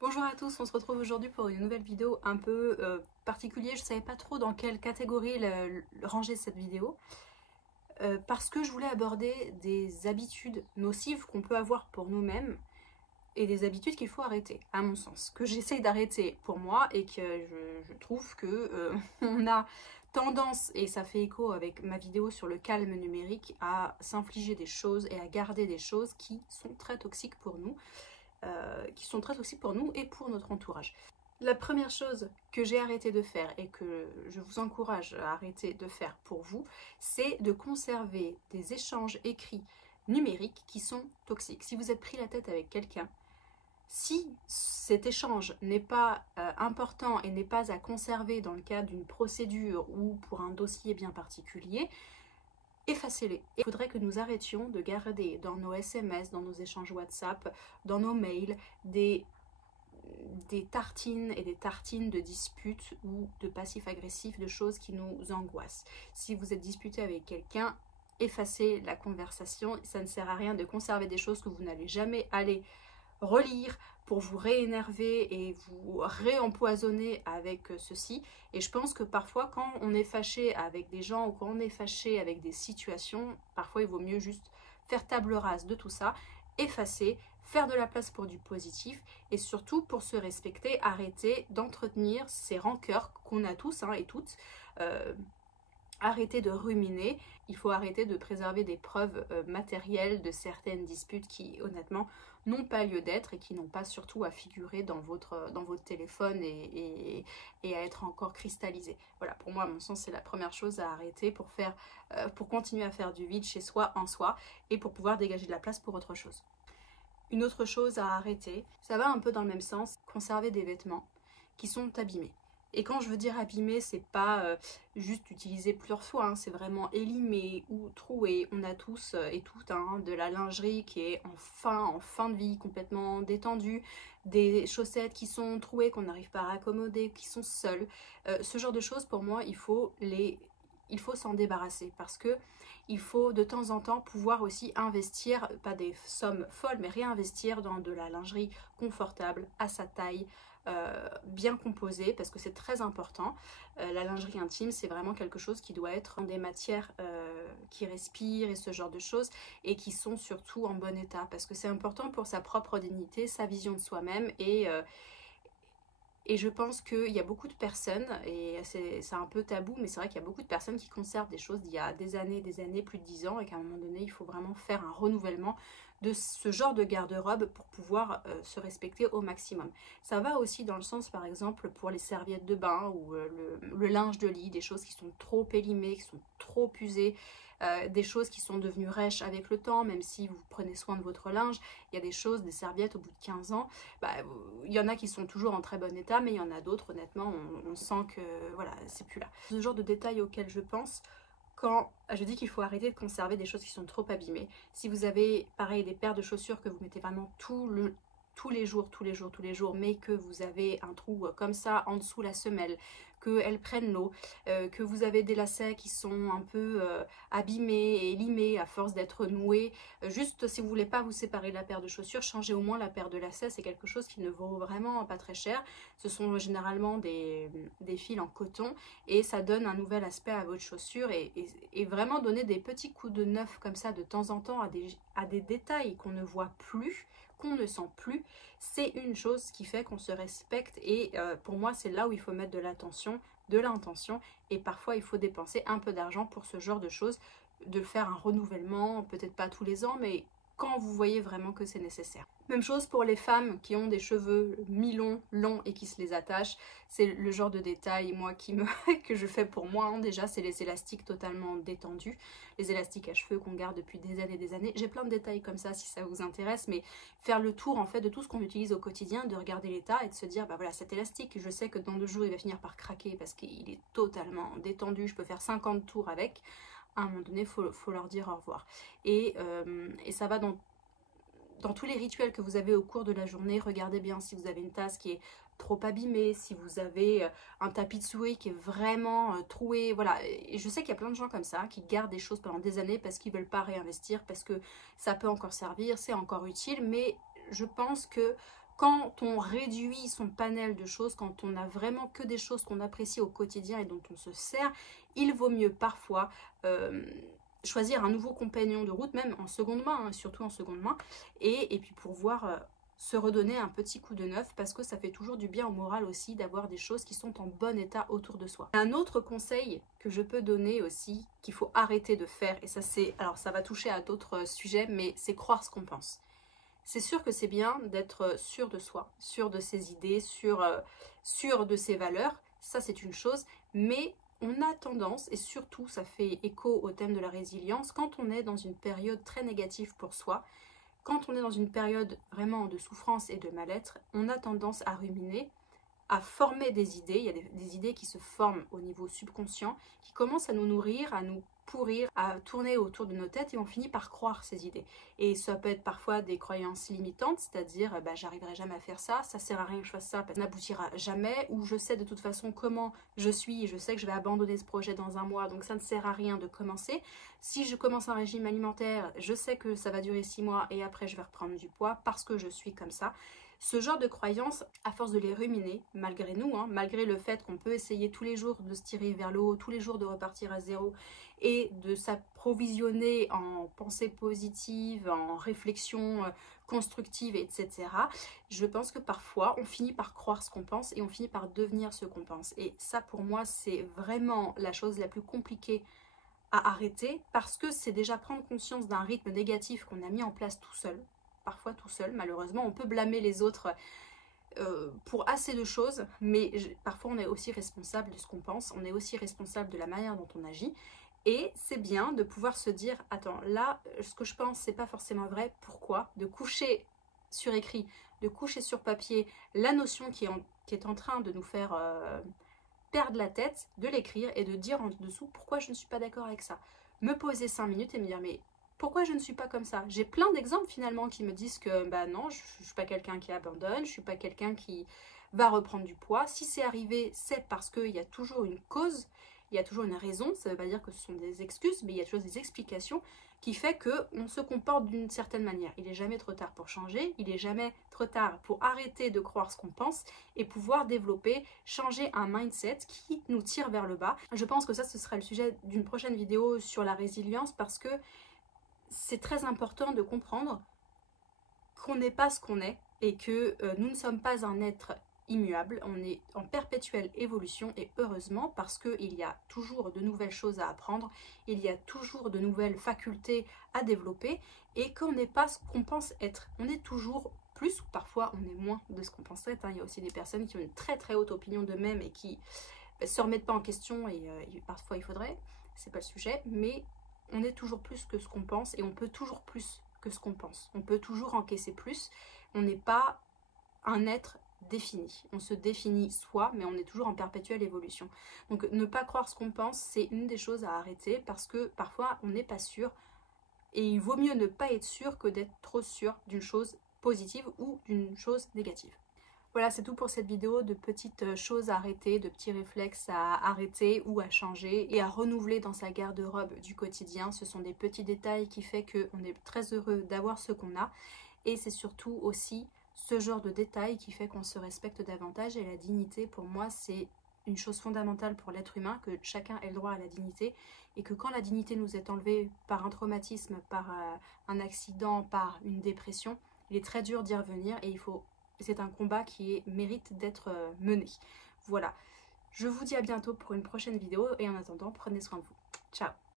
Bonjour à tous, on se retrouve aujourd'hui pour une nouvelle vidéo un peu particulière. Je ne savais pas trop dans quelle catégorie ranger cette vidéo parce que je voulais aborder des habitudes nocives qu'on peut avoir pour nous-mêmes et des habitudes qu'il faut arrêter, à mon sens, que j'essaye d'arrêter pour moi et que je trouve que on a tendance, et ça fait écho avec ma vidéo sur le calme numérique, à s'infliger des choses et à garder des choses qui sont très toxiques pour nous. Et pour notre entourage. La première chose que j'ai arrêté de faire et que je vous encourage à arrêter de faire pour vous, c'est de conserver des échanges écrits numériques qui sont toxiques. Si vous êtes pris la tête avec quelqu'un, si cet échange n'est pas important et n'est pas à conserver dans le cadre d'une procédure ou pour un dossier bien particulier, effacez-les. Il faudrait que nous arrêtions de garder dans nos SMS, dans nos échanges WhatsApp, dans nos mails, des tartines et des tartines de disputes ou de passifs agressifs, de choses qui nous angoissent. Si vous êtes disputé avec quelqu'un, effacez la conversation. Ça ne sert à rien de conserver des choses que vous n'allez jamais aller relire pour vous réénerver et vous réempoisonner avec ceci. Et je pense que parfois quand on est fâché avec des gens ou quand on est fâché avec des situations, parfois il vaut mieux juste faire table rase de tout ça, effacer, faire de la place pour du positif et surtout pour se respecter, arrêter d'entretenir ces rancœurs qu'on a tous et toutes. Arrêter de ruminer, il faut arrêter de préserver des preuves matérielles de certaines disputes qui honnêtement n'ont pas lieu d'être et qui n'ont pas surtout à figurer dans votre téléphone et à être encore cristallisées. Voilà, pour moi à mon sens c'est la première chose à arrêter pour continuer à faire du vide chez soi, en soi, et pour pouvoir dégager de la place pour autre chose. Une autre chose à arrêter, ça va un peu dans le même sens, conserver des vêtements qui sont abîmés. Et quand je veux dire abîmé, c'est pas juste utilisé plusieurs fois, c'est vraiment élimé ou troué. On a tous et toutes de la lingerie qui est en fin de vie, complètement détendue, des chaussettes qui sont trouées, qu'on n'arrive pas à raccommoder, qui sont seules. Ce genre de choses, pour moi, il faut s'en débarrasser parce que il faut de temps en temps pouvoir aussi investir, pas des sommes folles, mais réinvestir dans de la lingerie confortable, à sa taille, bien composée, parce que c'est très important. La lingerie intime, c'est vraiment quelque chose qui doit être dans des matières qui respirent et ce genre de choses, et qui sont surtout en bon état, parce que c'est important pour sa propre dignité, sa vision de soi-même, et je pense qu'il y a beaucoup de personnes, et c'est un peu tabou, mais c'est vrai qu'il y a beaucoup de personnes qui conservent des choses d'il y a des années, plus de 10 ans, et qu'à un moment donné, il faut vraiment faire un renouvellement de ce genre de garde-robe pour pouvoir se respecter au maximum. Ça va aussi dans le sens, par exemple, pour les serviettes de bain ou le linge de lit, des choses qui sont trop élimées, qui sont trop usées, des choses qui sont devenues rêches avec le temps, même si vous prenez soin de votre linge. Il y a des choses, des serviettes au bout de 15 ans, il y en a qui sont toujours en très bon état, mais il y en a d'autres, honnêtement, on sent que voilà, c'est plus là. Ce genre de détails auxquels je pense quand je dis qu'il faut arrêter de conserver des choses qui sont trop abîmées. Si vous avez, pareil, des paires de chaussures que vous mettez vraiment tous les jours, mais que vous avez un trou comme ça en dessous la semelle, qu'elles prennent l'eau, que vous avez des lacets qui sont un peu abîmés et limés à force d'être noués. Juste si vous voulez pas vous séparer de la paire de chaussures, changez au moins la paire de lacets, c'est quelque chose qui ne vaut vraiment pas très cher. Ce sont généralement des fils en coton et ça donne un nouvel aspect à votre chaussure et vraiment donner des petits coups de neuf comme ça de temps en temps à des détails qu'on ne voit plus, qu'on ne sent plus, c'est une chose qui fait qu'on se respecte et pour moi c'est là où il faut mettre de l'attention, de l'intention, et parfois il faut dépenser un peu d'argent pour ce genre de choses, de faire un renouvellement, peut-être pas tous les ans, mais quand vous voyez vraiment que c'est nécessaire. Même chose pour les femmes qui ont des cheveux mi-longs, longs et qui se les attachent. C'est le genre de détail, moi, que je fais pour moi. Déjà, c'est les élastiques totalement détendus. Les élastiques à cheveux qu'on garde depuis des années et des années. J'ai plein de détails comme ça si ça vous intéresse, mais faire le tour en fait de tout ce qu'on utilise au quotidien, de regarder l'état et de se dire, bah voilà, cet élastique, je sais que dans 2 jours, il va finir par craquer parce qu'il est totalement détendu. Je peux faire 50 tours avec. À un moment donné, il faut leur dire au revoir. Et ça va dans tous les rituels que vous avez au cours de la journée. Regardez bien si vous avez une tasse qui est trop abîmée, si vous avez un tapis de souris qui est vraiment troué, voilà. Et je sais qu'il y a plein de gens comme ça qui gardent des choses pendant des années parce qu'ils ne veulent pas réinvestir, parce que ça peut encore servir, c'est encore utile, mais je pense que Quand on réduit son panel de choses, quand on n'a vraiment que des choses qu'on apprécie au quotidien et dont on se sert, il vaut mieux parfois choisir un nouveau compagnon de route, même en seconde main, hein, surtout en seconde main, et puis pouvoir se redonner un petit coup de neuf, parce que ça fait toujours du bien au moral aussi d'avoir des choses qui sont en bon état autour de soi. Un autre conseil que je peux donner aussi, qu'il faut arrêter de faire, et ça c'est, alors ça va toucher à d'autres sujets, mais c'est croire ce qu'on pense. C'est sûr que c'est bien d'être sûr de soi, sûr de ses idées, sûr de ses valeurs, ça c'est une chose, mais on a tendance, et surtout ça fait écho au thème de la résilience, quand on est dans une période très négative pour soi, quand on est dans une période vraiment de souffrance et de mal-être, on a tendance à ruminer, à former des idées. Il y a des idées qui se forment au niveau subconscient, qui commencent à nous nourrir, à nous pourrir, à tourner autour de nos têtes, et on finit par croire ces idées. Et ça peut être parfois des croyances limitantes, c'est-à-dire j'arriverai jamais à faire ça, ça sert à rien que je fasse ça, ça n'aboutira jamais, ou je sais de toute façon comment je suis, et je sais que je vais abandonner ce projet dans un mois, donc ça ne sert à rien de commencer. Si je commence un régime alimentaire, je sais que ça va durer 6 mois et après je vais reprendre du poids parce que je suis comme ça. Ce genre de croyances, à force de les ruminer, malgré nous, hein, malgré le fait qu'on peut essayer tous les jours de se tirer vers le haut, tous les jours de repartir à zéro et de s'approvisionner en pensée positive, en réflexion constructive, etc. Je pense que parfois, on finit par croire ce qu'on pense et on finit par devenir ce qu'on pense. Et ça, pour moi, c'est vraiment la chose la plus compliquée à arrêter, parce que c'est déjà prendre conscience d'un rythme négatif qu'on a mis en place tout seul. Parfois tout seul, malheureusement, on peut blâmer les autres pour assez de choses, mais parfois on est aussi responsable de ce qu'on pense, on est aussi responsable de la manière dont on agit, et c'est bien de pouvoir se dire, attends, là, ce que je pense, c'est pas forcément vrai, pourquoi? De coucher sur écrit, de coucher sur papier la notion qui est en train de nous faire perdre la tête, de l'écrire et de dire en dessous pourquoi je ne suis pas d'accord avec ça. Me poser 5 minutes et me dire, mais pourquoi je ne suis pas comme ça? J'ai plein d'exemples finalement qui me disent que non, je ne suis pas quelqu'un qui abandonne, je ne suis pas quelqu'un qui va reprendre du poids. Si c'est arrivé, c'est parce qu'il y a toujours une cause, il y a toujours une raison. Ça ne veut pas dire que ce sont des excuses, mais il y a toujours des explications qui fait qu'on se comporte d'une certaine manière. Il n'est jamais trop tard pour changer, il n'est jamais trop tard pour arrêter de croire ce qu'on pense et pouvoir développer, changer un mindset qui nous tire vers le bas. Je pense que ça, ce sera le sujet d'une prochaine vidéo sur la résilience, parce que c'est très important de comprendre qu'on n'est pas ce qu'on est et que nous ne sommes pas un être immuable, on est en perpétuelle évolution, et heureusement, parce qu'il y a toujours de nouvelles choses à apprendre, il y a toujours de nouvelles facultés à développer, et qu'on n'est pas ce qu'on pense être. On est toujours plus, ou parfois on est moins de ce qu'on pense être, hein. Il y a aussi des personnes qui ont une très très haute opinion d'eux-mêmes et qui ne se remettent pas en question, et parfois il faudrait, c'est pas le sujet, mais on est toujours plus que ce qu'on pense, et on peut toujours plus que ce qu'on pense. On peut toujours encaisser plus. On n'est pas un être défini. On se définit soi, mais on est toujours en perpétuelle évolution. Donc ne pas croire ce qu'on pense, c'est une des choses à arrêter, parce que parfois on n'est pas sûr, et il vaut mieux ne pas être sûr que d'être trop sûr d'une chose positive ou d'une chose négative. Voilà, c'est tout pour cette vidéo, de petites choses à arrêter, de petits réflexes à arrêter ou à changer et à renouveler dans sa garde-robe du quotidien. Ce sont des petits détails qui font qu'on est très heureux d'avoir ce qu'on a, et c'est surtout aussi ce genre de détails qui fait qu'on se respecte davantage. Et la dignité, pour moi, c'est une chose fondamentale pour l'être humain, que chacun ait le droit à la dignité, et que quand la dignité nous est enlevée par un traumatisme, par un accident, par une dépression, il est très dur d'y revenir, et c'est un combat qui mérite d'être mené. Voilà, je vous dis à bientôt pour une prochaine vidéo, et en attendant, prenez soin de vous. Ciao!